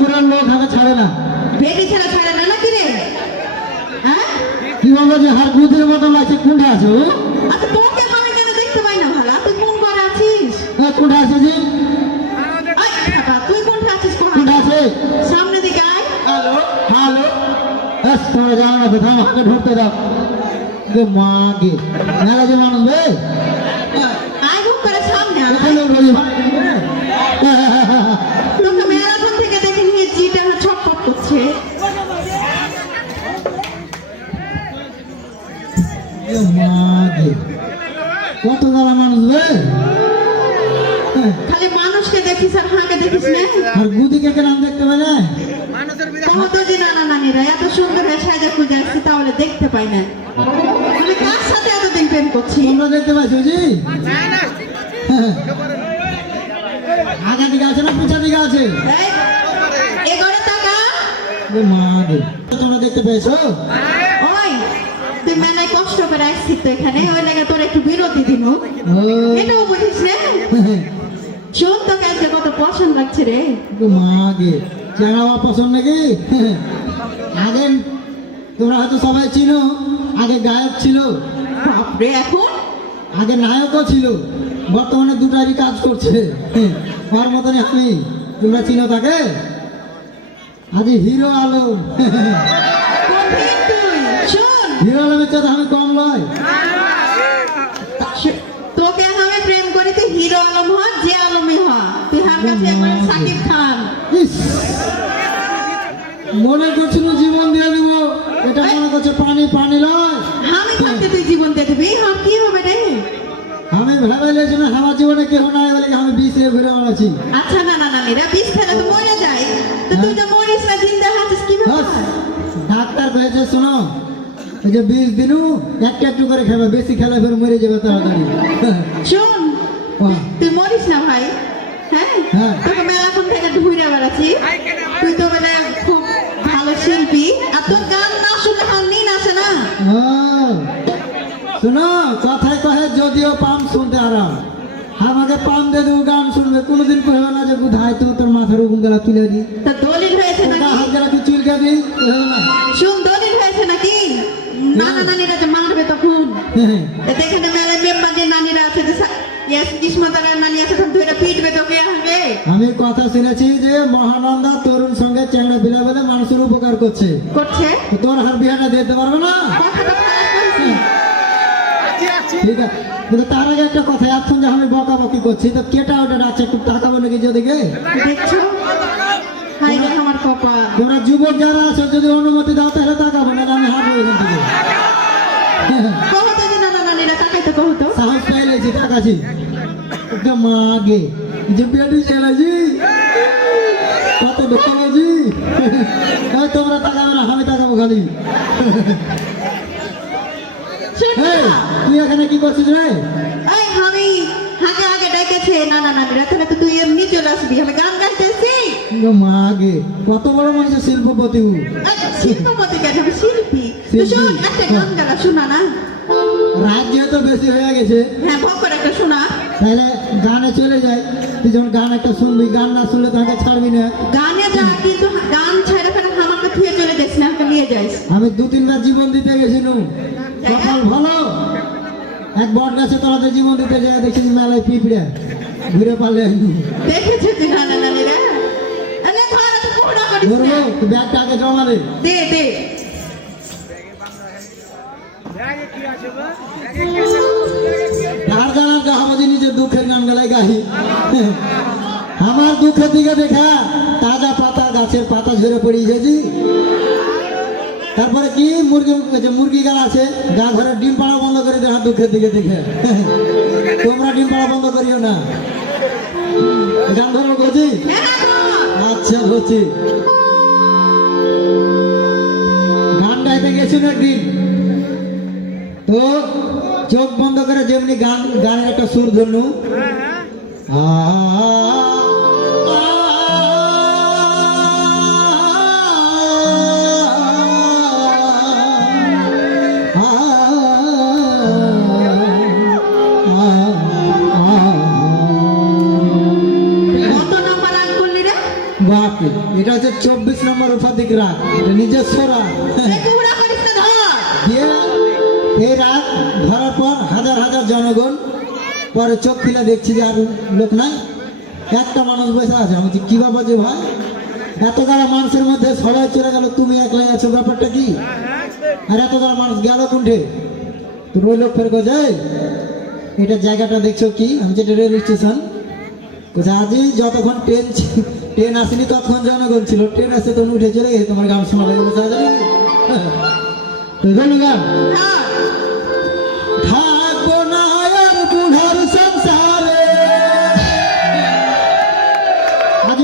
পুরান লোক আমাকে ছাড়ে না। বেটি ছাড়া ছাড়ে না নাকি রে? হ্যাঁ কি বলবো যে হার দুধের মতো লাগছে, কোনটা আছে ও? আচ্ছা তোকে আমি কেন দেখতে পাই না ভালো? তুই কোন ঘরে আছিস? কোনটা আছে জি? তুই কোনটা আছিস? কোনটা আছে? সামনে দিকে আয়। হ্যালো হ্যালো, তোমরা যাও না, কোথাও আমাকে ঢুকতে দাও। মাগে মেলা যে মানুষ বে, আয় ঘুম করে সামনে আয়। তোকে মেলাখন থেকে দেখে নিয়ে জিটা ছটফট করছে। মাগে কত গালা মানুষ বে, খালি মানুষকে দেখিস আর হাঁকে দেখিস না। আর গুদিকে কেন দেখতে পাই না? কত যে নানা নানিরা এত সুন্দর হয়ে সাজা খুঁজে আসছি তাহলে দেখতে পাই না। আমি কার সাথে এতদিন প্রেম করছি? তোমরা দেখতে পাইছো জি? আগা দিকে আছে না পিছা দিকে আছে? এ ঘরে টাকা মাগে তোমরা দেখতে পেয়েছো? ওই তুই মেলায় কষ্ট করে আসছিস তো এখানে, ওই লাগে তোর একটু বিরতি দিন। এটাও বুঝিস না? শোন তোকে আজকে কত পছন্দ লাগছে রে। মাগে চেঙ্গা পছন্দ নাকি? আগে তোমরা হয়তো সবাই চিনো, আগে গায়ক ছিল, বাপরে এখন আগে নায়কও ছিল, বর্তমানে দুটারই কাজ করছে। ওর মতনই আমি, তোমরা চিনো তাকে? আজ হিরো আলম। কোন দিন তুই? শোন হিরো আলমের চাঁদ আমি কম নয়। তোকে আমি প্রেম করি, তুই হিরো আলম হ, যে আলমই হ, তুই হার কাছে একবার সাকিব খান। ইস, মনে করছিল জীবন দিয়ে দিব, এটা মনে করছে পানি পানি নয়। আমি থাকতে তুই জীবন দিয়ে দিবি, হ্যাঁ কি হবে রে? আমি ভেবেছি না আমার জীবনে কেউ নাই বলে আমি বিষে ঘুরে বেড়াচ্ছি। আচ্ছা না না নানিরা বিষ খেলে তো মরে যায়, তো তুই তো মরিস না, জিন্দা আছিস কি ব্যাপার? ডাক্তার কয়েছে শোনো, এই যে 20 দিনও একটু একটু করে খাবে, বেশি খেলে ফের মরে যাবে তাড়াতাড়ি। শোন তুই মরিস না ভাই, হ্যাঁ তোকে মেলাখন থেকে ঘুরে বেড়াচ্ছি, তুই তো বলে খুব ভালো শিল্পী, আর তোর গান না শুনলে আমার নিন আসে না। শোনো কথায় কহে যদিও পাম শুনতে আরাম, আমাকে পাম দিয়ে দেবো গান শুনবে, কোনোদিন কহে না যে বুধাই তো তোর মাথার উগুন গেলা তুলে দি, তা দলিল হয়েছে নাকি? হাত গেলা তুই চুলকে দি, শুন দলিল হয়েছে নাকি? নানা নানিরা যে মারবে তখন এখানে মেলায় মেম্বারদের নানিরা আছে, কিসমতার নানি আছে, তখন ধরে পিটবে তোকে আগে। আমি কথা শুনেছি যে মহানন্দা তরুণ সঙ্গে চ্যাংড়া বিলা বলে মানুষের উপকার করছে, তো তোর হার বিহাটা দিতে পারবে না। কথাটা খারাপ করেছিস। ঠিক আছে, কিন্তু তার আগে একটা কথা, এখন যে আমি বকাবকি করছি তো কেটা ওটা ডাকছে, একটু তাকাবো নাকি যেদিকে? দেখছো হাই রে আমার কপাল। তোমরা যুবক যারা আছো যদি অনুমতি দাও তাহলে তাকাবো, না আমি হাঁটবো এখান থেকে। কহতো যে নানা নানিরা তাকাইতে কহতো। সাহস পাইলেছি তাকাছি, একটা মাগে যে পেটি ছেলেছি কত ঢোকালোজি। তোমরা তাকাবে না, আমি তাকাবো খালি। তুই এখানে কি করছিস রে? এই আমি আগে আগে ডেকেছে নানা নানিরা, তাহলে তো তুই এমনি চলে আসবি, আমি গান গাইতেছি। মাগে কত বড় মানুষের শিল্পপতি, শিল্পপতি কেন, আমি শিল্পী। তো শোন একটা গান গালা শোনা না। রাত যেহেতু বেশি হয়ে গেছে, হ্যাঁ ভোগ করে একটা শোনা। তাহলে গানে চলে যাই, তুই যখন গান একটা শুনবি, গান না শুনলে তাকে ছাড়বি না। গানে যা, কিন্তু গান ছাড়া ফেরা আমাকে থুয়ে চলে যাস না, আমাকে নিয়ে যাইস। আমি 2-3 বার জীবন দিতে গেছিলাম, কপাল ভালো, এক বট গাছে তলাতে জীবন দিতে যায়, দেখছি মেলায় পিঁপড়ে ঘুরে পালে দেখেছো তুই নানা নানিরা? এলে ধর তো পুরো করিস না। তুই ব্যাগটা আগে জমা দে। দে দে আর জানার গাহাবাজি নিজের দুঃখের গান গেলায় গাহি, আমার দুঃখের দিকে দেখা তাজা পাতা, গাছের পাতা ঝরে পড়ে গেছি। তারপরে কি মুরগি গাল আছে, গা ঘরের ডিম পাড়া বন্ধ করে দেখা দুঃখের দিকে দেখে। তোমরা ডিম পাড়া বন্ধ করিও না, গান ধরো বলছি। আচ্ছা বলছি, গান গাইতে গেছিল একদিন, তো চোখ বন্ধ করে যেমনি গানের একটা সুর ধরনু, বাপরে, এটা হচ্ছে 24 নম্বর উপাধিক রাগ, এটা নিজস্ব রাগ। কুমড়া করিস না ধর। দিয়ে এই রাগ ধরার পর হাজার হাজার জনগণ পরে চোখ খুলে দেখছি যে আর লোক নাই, একটা মানুষ বসে আছে। আমি বলছি, কি ব্যাপার যে ভাই, এত দ্বারা মানুষের মধ্যে সবাই চলে গেল, তুমি একলাই আছো, ব্যাপারটা কি? আর এত দ্বারা মানুষ গেল কোনঠে? তো ওই লোক ফের কোথায় যায়, এটা জায়গাটা দেখছো কি? আমি যেটা রেল স্টেশন, কোথায় আজই যতক্ষণ ট্রেন আসেনি ততক্ষণ জনগণ ছিল, ট্রেন আসে তখন উঠে চলে গেছে, তোমার গান শোনা লাগে বোঝা যাবে তো গান হ্যাঁ। থাকবো না আর বুড়ার সংসারে, আজ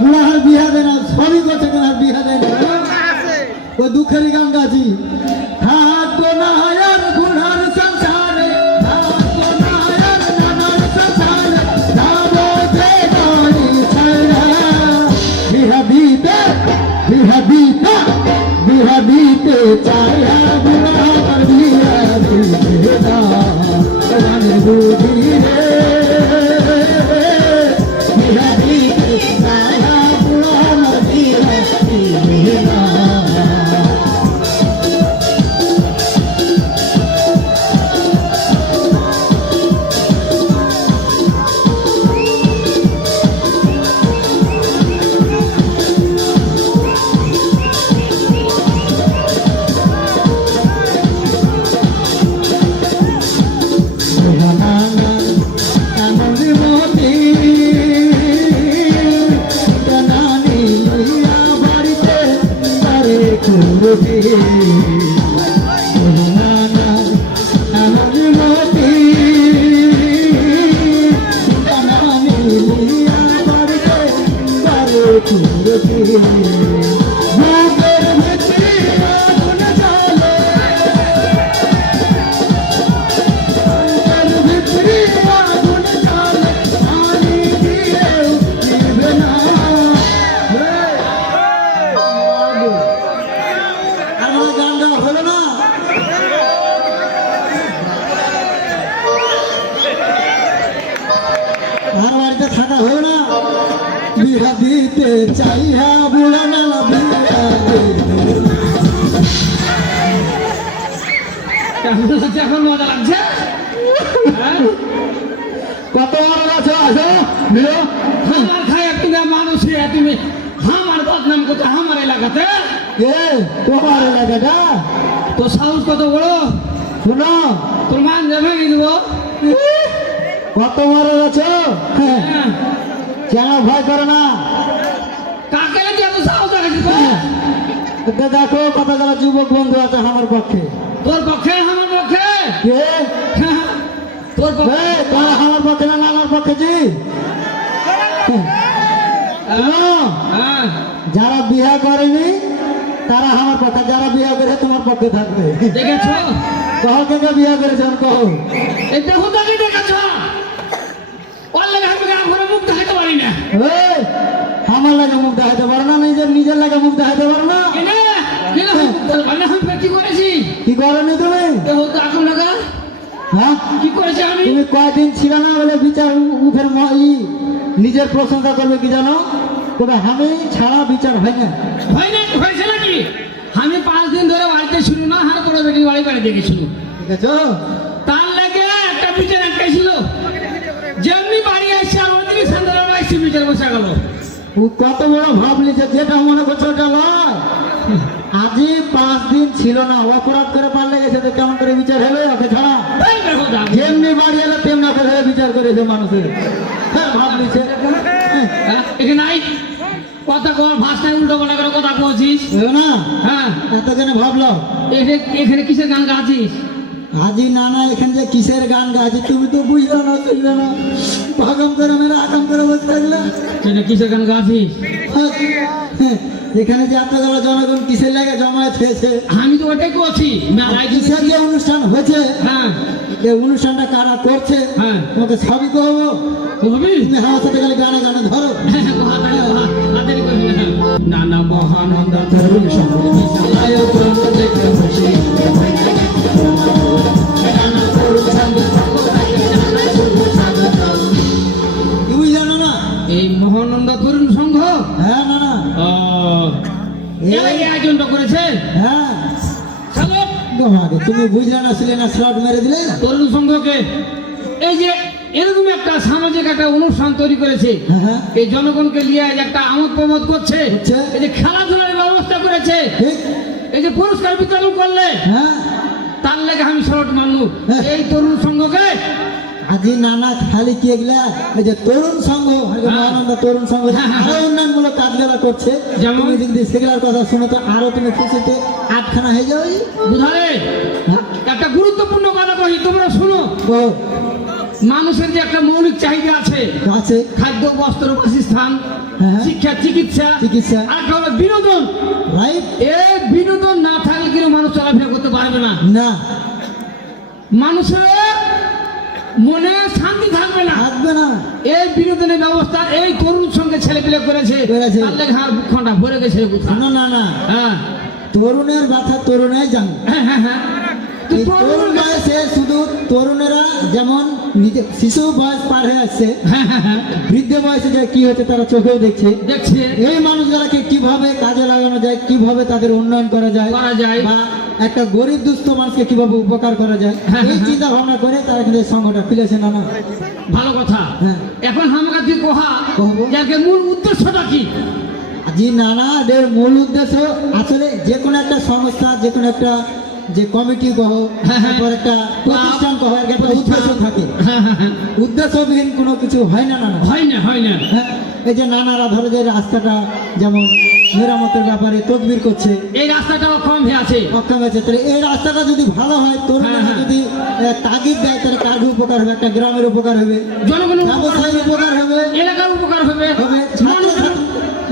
বুড়ার বিয়া দেয় না, সবই করছে কেন বিয়া দেয় না, ওই দুঃখেরই গান গাছি। থাকবো না আর বুড়ার সংসারে, থাকবো না আর নানার সংসারে, যাবো যে বাড়ি ছাইড়া, বিহা দিতে চাইয়া বুড়ার বিয়া দিতে না, রানের বুঝি রে, বিহা দিতে চাইয়া বুড়ার বিয়া দিতে না। বিহা দিতে চাইহা বুড়া না বিহা এখন মজা লাগছে। কত বড় আছো আসো মিলো আমার খায় তুমি মানুষ তুমি আমার বদনাম করতে আমার এলাকাতে এ তোমার এলাকাটা তো সাহস কত বড়, শোনো তোর মান যাবে কি দিব? কত বড় আছো, কেন ভয় করো না? কাকে লাগে এত সাহস দেখাচ্ছিস? দেখো কতগুলো যুবক বন্ধু আছে আমার পক্ষে। তোর পক্ষে আমার পক্ষে? কে তোর পক্ষে? তোরা আমার পক্ষে না আমার পক্ষে জি? হ্যাঁ, যারা বিয়া করেনি তারা আমার পক্ষে, যারা বিয়া করে তোমার পক্ষে থাকবে। দেখেছো কহ কে বিয়া করেছে কহ? এই দেখো তাকে দেখেছ, ওর লাগে আমি গ্রাম ঘরে মুখ দেখাতে পারি না। এই, আমার লাগে মুখ দেখাতে পারো না, নিজের লাগে মুখ দেখাতে পারো না? কেনে কেনে আমি কি করেছি? কি করনি তুমি? দেখো তো এখন লাগা হ্যাঁ কি করেছি আমি? তুমি কয়দিন ছিল না বলে বিচার মুখের নিজের প্রশংসা করবে কি জানো? তবে আমি ছাড়া বিচার হয় না। হয় না হয়েছে নাকি? আমি 5 দিন ধরে বাড়িতে ছিল না, হার করে বেটি বাড়ি বাড়ি দেখেছিল, ঠিক আছে? তার লাগে একটা বিচার আটকাইছিল, যেমনি বাড়ি আসছে আর ওদিনই সন্ধ্যাবেলা আসছে বিচার বসে গেল। ও কত বড় ভাব নিচ্ছে, যেটা মনে করছো ওটা নয়। আজই 5 দিন ছিল না, অপরাধ করে পারলে গেছে তো কেমন করে বিচার হবে ওকে ছাড়া? এই দেখো দাম। যেমনি বাড়ি এলো তেমনি ওকে ধরে বিচার করেছে মানুষের। হ্যাঁ ভাব নিচ্ছে। হ্যাঁ, এখানে নাই কথা কর, ভাষায় উল্টো পাল্টা করে কথা বলছিস। না হ্যাঁ, এত কেন ভাবলো? এখানে কিসের গান গাছিস? আজি নানা এখানে যে কিসের গান গাছে তুমি তো বুঝলো না, চললো না, ভাগম করে মেরে আকাম করে বসে থাকলে। এখানে কিসের গান গাছিস? এখানে যে এতগুলো জনগণ কিসের লাগে জমায়েত হয়েছে, আমি তো ওটাই করছি মেলায় কিসের যে অনুষ্ঠান হয়েছে, হ্যাঁ এই অনুষ্ঠানটা কারা করছে হ্যাঁ তোমাকে সবই করবো। বলবি? তুমি আমার সাথে গেলে গানে গানে ধরো। নানা মহানন্দ তরুণ সমৃদ্ধি চালায় প্রেম দেখে খুশি নানা তরুণ সঙ্গে তুমি জানো না? এই মহানন্দ তরুণ সংঘ হ্যাঁ না ও এই আয়োজনটা করেছেন হ্যাঁ চলো তোমাকে তুমি বুঝলে না ছিলে না স্লট মেরে দিলে তরুণ সংঘকে এই যে এরকম একটা সামাজিক একটা অনুষ্ঠান তৈরি করেছে হ্যাঁ হ্যাঁ এই জনগণকে নিয়ে একটা আমোদ প্রমোদ করছে হচ্ছে। এই যে খেলাধুলার ব্যবস্থা করেছে ঠিক এই যে পুরস্কার বিতরণ করলে হ্যাঁ তার লেগে আমি শরট মানলু হ্যাঁ। এই তরুণ সংঘকে আজি নানা খালি কি এগুলা এই যে তরুণ সংঘ মহানন্দা তরুণ সংঘ হ্যাঁ, হ্যাঁ, আরো উন্নয়নমূলক কাজগুলা করছে যেমন? তুমি যদি সেগুলার কথা শুনো তো আরো তুমি খুশিতে আটখানা হয়ে যাও বুঝালে হ্যাঁ একটা গুরুত্বপূর্ণ কথা কহি তোমরা শুনো ও মানুষের যে একটা মৌলিক চাহিদা আছে আছে খাদ্য বস্ত্র বাসস্থান হ্যাঁ। শিক্ষা চিকিৎসা চিকিৎসা। আর একটা হলো বিনোদন রাইট এই বিনোদন না থাকলে কিন্তু মানুষ চলাফেরা করতে পারবে না না মানুষের মনে শান্তি থাকবে না থাকবে না এই বিনোদনের ব্যবস্থা এই তরুণ সঙ্গে ছেলে পেলে করেছে করেছে। তার লেগে হার বুকখানটা ভরে গেছে বুঝা না না না হ্যাঁ তরুণের ব্যথা তরুণে জান হ্যাঁ হ্যাঁ হ্যাঁ তো এই তরুণ বয়সে শুধু তরুণেরা যেমন নিজে শিশু বয়স পার হয়ে আসছে হ্যাঁ হ্যাঁ হ্যাঁ বৃদ্ধ বয়সে যে কি হচ্ছে তারা চোখেও দেখছে দেখছে এই মানুষগুলোকে কিভাবে কাজে লাগানো যায় কিভাবে তাদের উন্নয়ন করা যায় করা যায়। বা একটা গরিব দুস্থ মানুষকে কিভাবে উপকার করা যায় হ্যাঁ, এই হ্যাঁ। চিন্তা ভাবনা করে তারা কিন্তু এই সংঘটা খুলেছে না না ভালো কথা হ্যাঁ। এখন আমাকে তুই কোহা কহবো। যাকে মূল উদ্দেশ্যটা কি আজি নানাদের মূল উদ্দেশ্য আসলে যে কোনো একটা সংস্থা যে কোনো একটা যে কমিটি কহ হ্যাঁ, হ্যাঁ। তারপর একটা প্রতিষ্ঠান কহ এর একটা উদ্দেশ্য থাকে হ্যাঁ হ্যাঁ হ্যাঁ উদ্দেশ্যবিহীন কোনো কিছু হয় না না হয় না হয় না হ্যাঁ এই যে নানারা ধরো যে রাস্তাটা যেমন মেরামতের ব্যাপারে তদবির করছে এই রাস্তাটা অক্ষম হয়ে আছে অক্ষম হয়েছে তাহলে এই রাস্তাটা যদি ভালো হয় তরুণরা হ্যাঁ। যদি তাগিদ দেয় তাহলে কার উপকার হবে একটা গ্রামের উপকার হবে জনগণের উপকার ব্যবসায়ীর হবে, উপকার হবে এলাকার উপকার হবে হবে,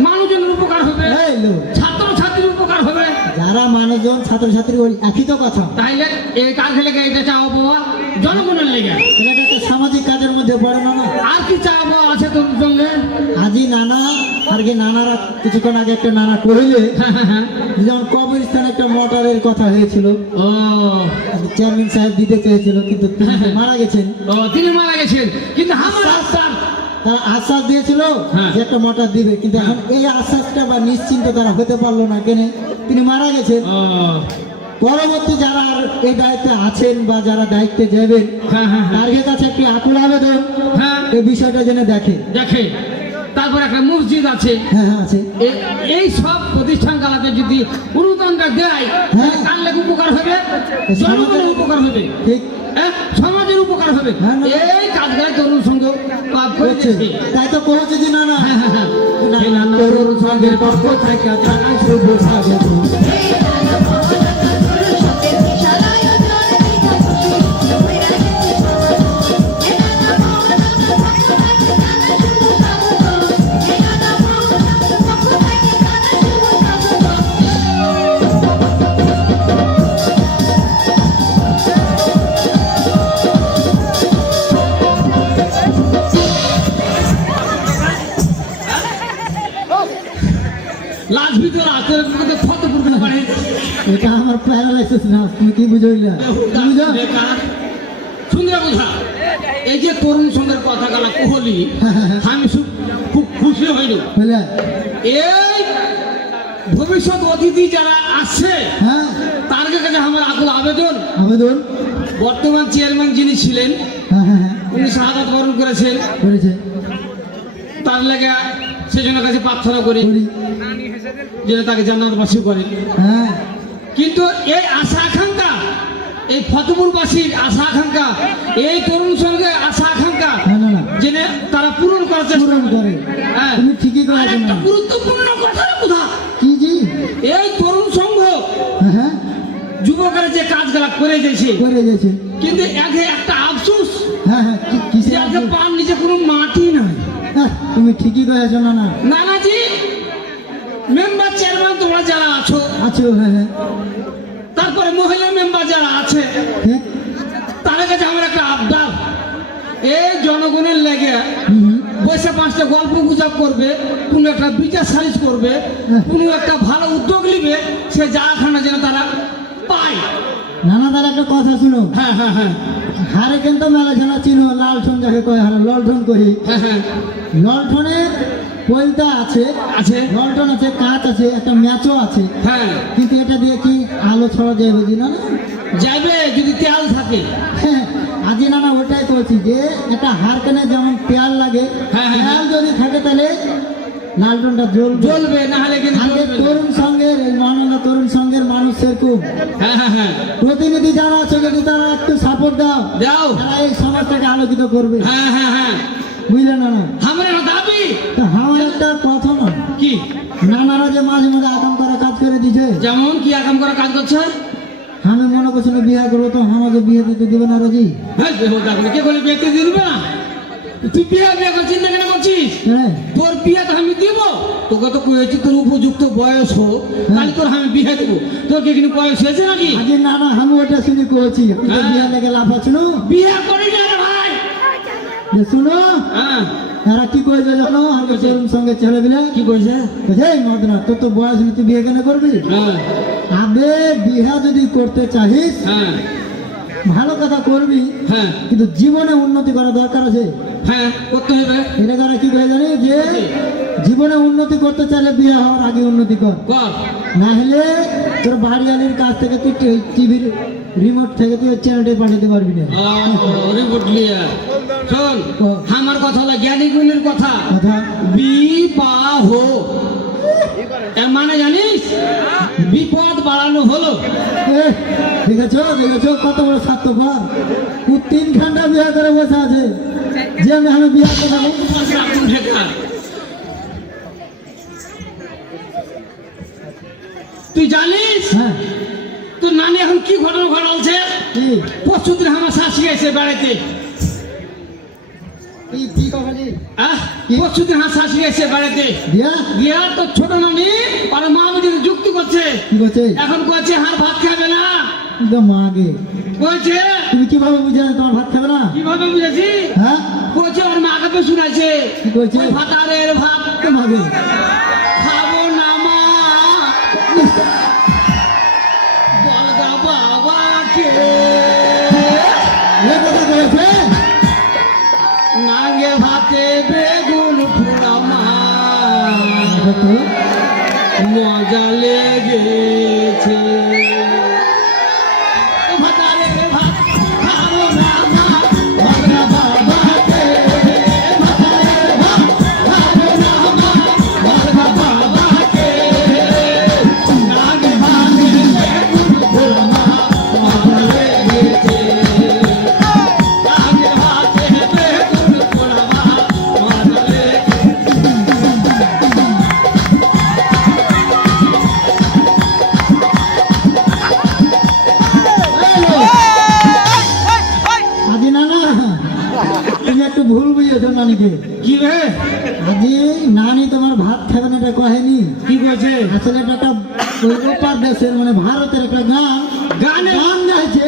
মানুষজনের উপকার হবে এই লো, ছাত্র ছাত্রীর উপকার হবে যারা মানুষজন ছাত্রছাত্রী ওই একই তো কথা তাইলে এই কাজ লেগে এটা চাওয়া পাওয়া জনগণের লেগে এটা একটা সামাজিক কাজের মধ্যে পড়ে না না আর কি চাওয়া পাওয়া আছে তোর সঙ্গে আজি নানা আর কি নানারা কিছুক্ষণ আগে একটা নানা করলে হ্যাঁ হ্যাঁ হ্যাঁ যেমন কবরস্থানে একটা মোটরের কথা হয়েছিল ও চেয়ারম্যান সাহেব দিতে চেয়েছিল কিন্তু তিনি তো মারা গেছেন ও তিনি মারা গেছেন কিন্তু আমার রাস্তার তারা আশ্বাস দিয়েছিল হ্যাঁ। যে একটা মোটর দিবে কিন্তু এখন এই আশ্বাসটা বা নিশ্চিন্ত তারা হতে পারলো না কেন তিনি মারা গেছেন ও পরবর্তী যারা আর এই দায়িত্বে আছেন বা যারা দায়িত্বে যাবেন হ্যাঁ হ্যাঁ হ্যাঁ তার কাছে একটি আকুল আবেদন হ্যাঁ এই বিষয়টা যেন দেখে দেখে তারপর একটা মসজিদ আছে হ্যাঁ হ্যাঁ আছে এই সব প্রতিষ্ঠান গালাতে যদি অনুদানটা দেয় হ্যাঁ। কার লেগে উপকার হবে জনগণের উপকার হবে ঠিক হ্যাঁ, সমাজের উপকার হবে হ্যাঁ, না। এই কাজগুলো তরুণ সংঘ লাভ করছে করেছে তাই তো কহছে যে না না হ্যাঁ, হ্যাঁ, হ্যাঁ। এই নানা তরুণ সংঘের পক্ষ থেকে জানাই শুভ স্বাগত লাজ ভিতরে আচরণ করতে কত পূর্ণ পারে এটা আমার প্যারালাইসিস না তুমি কি বুঝাইলা বুঝা সুন্দর কথা এই যে তরুণ সংঘের কথা গালা কোহলি আমি খুব খুশি হইল বুঝলা এই ভবিষ্যৎ অতিথি যারা আসছে হ্যাঁ তার কাছে আমার আকুল আবেদন আবেদন বর্তমান চেয়ারম্যান যিনি ছিলেন হ্যাঁ হ্যাঁ হ্যাঁ উনি শাহাদাত বরণ করেছেন করেছে তার লেগে সেজন্য কাছে প্রার্থনা করি করি যেন তাকে জান্নাতবাসী করেন হ্যাঁ কিন্তু এই আশা আকাঙ্ক্ষা এই ফতেপুরবাসীর আশা আকাঙ্ক্ষা এই তরুণ সঙ্গে আশা আকাঙ্ক্ষা না না না জেনে তারা পূরণ করার চেষ্টা পূরণ করে হ্যাঁ। তুমি ঠিকই আর করেছো একটা না গুরুত্বপূর্ণ কথা কথা কি জি এই তরুণ সংঘ হ্যাঁ হ্যাঁ যুবকের যে কাজগুলা করে দিয়েছে করে গেছে কিন্তু আগে একটা আফসোস হ্যাঁ হ্যাঁ কিসে যে আগে পান নিচে কোনো মাটি নাই তুমি ঠিকই করেছো না না নানাজি মেম্বার চেয়ারম্যান তোমরা যারা আছো আছো হ্যাঁ হ্যাঁ তারপরে মহিলা মেম্বার যারা আছে ঠিক তাদের কাছে আমার একটা আবদার এই জনগণের লেগে হুম হুম। বসে পাঁচটা গল্প গুজব করবে কোনো একটা বিচার সালিশ করবে কোনো একটা ভালো উদ্যোগ নিবে সে জায়গাখানা যেন তারা পায় নানা তার একটা কথা শুনো হ্যাঁ হ্যাঁ হ্যাঁ হারে কিন্তু মেলা ঝালা চিনো লালঠন যাকে কয় হারে ললঠন করি হ্যাঁ হ্যাঁ ললঠনের পয়লটা আছে আছে ললঠন আছে কাঁচ আছে একটা ম্যাচও আছে হ্যাঁ কিন্তু এটা দিয়ে কি আলো ছড়া যায় বুঝি না না? যাবে যদি তেল থাকে হ্যাঁ, আজি না ওটাই করছি যে একটা হার কেনে যেমন তেল লাগে হ্যাঁ, হ্যাঁ, তেল যদি থাকে তাহলে লালটনটা জ্বলবে জ্বলবে না হলে কিন্তু আগে জ্বলবে না। তরুণ সংঘের এই মহানন্দা তরুণ সংঘের মানুষ সেরকম হ্যাঁ হ্যাঁ হ্যাঁ প্রতিনিধি যারা আছে যদি তারা একটু সাপোর্ট দাও যাও তারা এই সমাজটাকে আলোকিত করবে হ্যাঁ হ্যাঁ হ্যাঁ বুঝলে না না আমরা দাবি তা আমার একটা কথা না কি নানারা যে মাঝে মাঝে আকাম করে কাজ করে দিছে যেমন কি আকাম করা কাজ করছে আমি মনে করছিল বিয়ে করবো তো আমাকে বিয়ে দিতে দিবে না রাজি হ্যাঁ কে বলে বিয়ে দিতে দিবে না তুই বিয়ে বিয়ে করছিস না কেন করছিস হ্যাঁ তোর বিয়ে তো আমি দিব তোকে তো কয়েছি তোর উপযুক্ত বয়স হোক তাহলে তোর আমি বিয়ে দিব তোর কি কিন্তু বয়স হয়েছে নাকি আজ না না আমি ওটা শুনে করেছি হ্যাঁ। বিয়ে লেগে লাভ আছে না বিয়ে করি না রে ভাই যে শুনো হ্যাঁ এরা কি করেছে জানো আমি তরুণ সঙ্গে ছেলে দিলে কি কইছে এই মদনা তোর তো বয়স নেই, তুই বিয়ে কেন করবি হ্যাঁ আবে বিয়ে যদি করতে চাহিস হ্যাঁ ভালো কথা করবি হ্যাঁ কিন্তু জীবনে উন্নতি করা দরকার আছে হ্যাঁ করতে হবে এটা কারা কি করে জানি যে জীবনে উন্নতি করতে চাইলে বিয়ে হওয়ার আগে উন্নতি কর কর না হলে তোর বাড়িওয়ালির কাছ থেকে তুই টিভির রিমোট থেকে তুই চ্যানেলটা পাঠাতে পারবি না রিপোর্ট নিয়ে শোন ও। আমার কথা হলো জ্ঞানী গুণের কথা কথা বিবাহ এর মানে জানিস বিপদ বাড়ানো হলো এ, দেখেছো কত বড় স্বার্থপর ও 3 ঘন্টা বিয়ে করে বসে আছে যে আমি বিয়ে করবো তুই জানিস হ্যাঁ তোর নানি এখন কি ঘটনা ঘটালছে কি পরশুদিন আমার শাশি গেছে বেড়াইতে কি কথা জি পরশুদিন আমার শাশি গেছে বেড়াইতে দিয়া গিয়া তোর ছোট নানি আর মা যদি যুক্তি করছে কি করছে এখন কয়েছে হার ভাত খাবে না একদম মাগে কয়েছে তুমি কিভাবে বুঝে তোমার ভাত খাবে না কিভাবে বুঝেছি হ্যাঁ কয়েছে ওর মাকে তো শুনাইছে কি করেছে ওই ভাতারের ভাত মাগে খাবো না মা বলগা বাবাকে এ কথা করেছে নাগে ভাতে বেগুন পোড়া মা কত মজা লেগেছে ভাতারের ভাত খাবো না মা বলগা বাবাকে ভাতারের ভাত খাবো না মা বলগা বাবাকে নাগে ভাতে বেগুন পোড়া মা মজা লেগেছে নাগে ভাতে বেগুন পোড়া মা মজা লেগেছে আজি না না তুমি একটু ভুল বুঝেছো নানিকে কি রে আজি নানি তোমার ভাত খাবে না এটা কহেনি কি কইছে আসলে এটা একটা ওপার দেশের মানে ভারতের একটা গান গানে গান গাইছে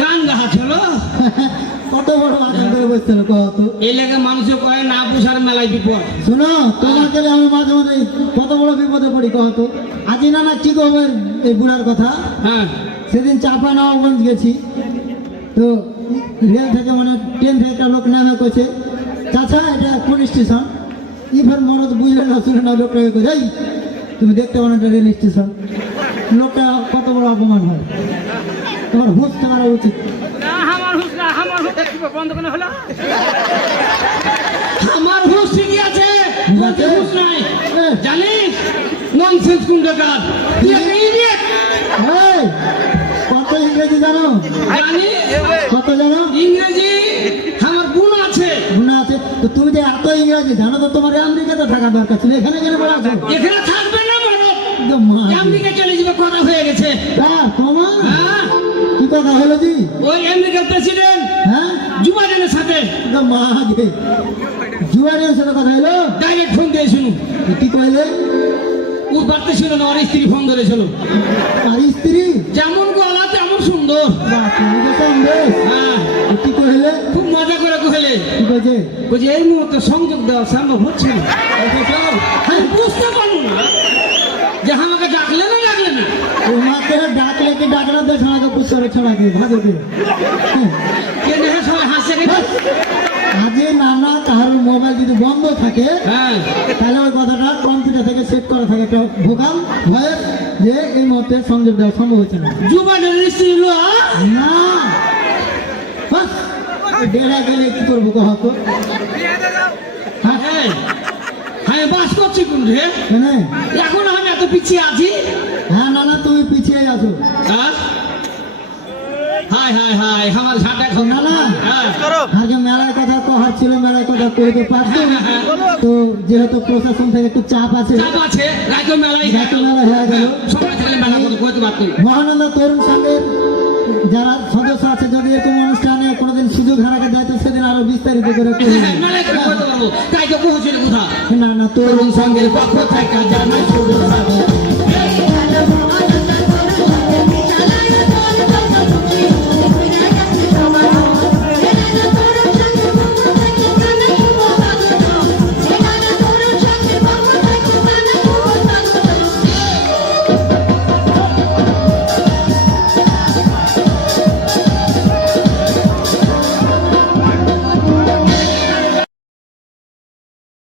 গান গাছিল কত বড় আকাম করে বসছিল কত এই লেগে মানুষে কয় না পুষার মেলায় বিপদ শোনো তোমাকে আমি মাঝে মাঝে কত বড় বিপদে পড়ি কত আজি না না কি করবো এই বুড়ার কথা হ্যাঁ সেদিন চাপা নবাবগঞ্জ গেছি তো রেল থেকে মানে ট্রেন থেকে একটা লোক নামে কইছে চাচা এটা কোন স্টেশন এবার মরদ বুঝলে না শুনে না লোকটাকে কই এই তুমি দেখতে পারো না এটা রেল স্টেশন লোকটা কত বড় অপমান হয় তোমার হুঁশ তোমার উচিত আমার হুঁশ ঠিকই আছে ঠিক তোর আছে। হুঁশ নাই এ, জানিস ননসেন্স কোন বেকার তুই একটা idiot। এই, কত ইংরেজি জানো জানিস কত জানো ইংরেজি আমার গুণ আছে গুণা আছে তো তুমি যে এত ইংরেজি জানো তো তোমার আমেরিকাতে থাকা দরকার ছিল এখানে কেন বলা আছে এখানে থাকবে না মরদ একদম মা আমেরিকা চলে যাবে কথা হয়ে গেছে তোমার হ্যাঁ কি কথা হলো জি ওই আমেরিকার প্রেসিডেন্ট হ্যাঁ জো বাইডেনের সাথে একদম মা আগে জুয়ারের সাথে কথা হলো ডাইরেক্ট ফোন দিয়ে শুনু কি কইলে ও বাড়তে ছিল না ওর স্ত্রী ফোন ধরেছিল আর স্ত্রী যেমন গলা তেমন সুন্দর বাহ, তুমি তো সন্দেশ। হ্যাঁ কি কইলে খুব মজা করে কহেলে কি কইছে বলছে এই মুহূর্তে সংযোগ দেওয়া সম্ভব হচ্ছে না আমি বুঝতে পারবো না যে আমাকে ডাকলে না তোমাকে ডাকলে কি ডাকলে তো ছড়াকে পুষ্করে ছড়াকে ভাদুকে কেন হে সবাই হাসছে কেন? আজে নানা কাহার মোবাইল যদি বন্ধ থাকে হ্যাঁ তাহলে ওই কথাটা কম্পিউটার থেকে সেট করা থাকে একটা ভোকাল ভয়েস যে এই মুহূর্তে সংযোগ দেওয়া সম্ভব হচ্ছে না জুবানের স্ত্রী লো না বাস ডেরা গেলে কি করবো কহ তো হ্যাঁ হ্যাঁ বাস করছি কোন রে? কেনে? এখন আমি এত পিছিয়ে আছি। হ্যাঁ নানা তুমি পিছিয়ে আছো হ্যাঁ হাই হাই হাই আমার ঝাঁটা খাও না না হ্যাঁ আগে মেলার কথা কহার ছিল মেলার কথা কইতে পারতো তো যেহেতু প্রশাসন থেকে একটু চাপ আছে চাপ আছে রাইতো মেলাই রাইতো মেলা হয়ে গেল। সবাই থাকলে মেলা করতে কইতে পারতো। মহানন্দা তরুণ সংঘের যারা সদস্য আছে যদি এরকম অনুষ্ঠানে কোনোদিন সুযোগ হারাকে যায় তো সেদিন আরো বিস্তারিত করে করি। মেলাই করে কইতে পারবো তাই তো কইছিল কোথা না না তরুণ সংঘের পক্ষ থেকে জানাই শুভ স্বাগত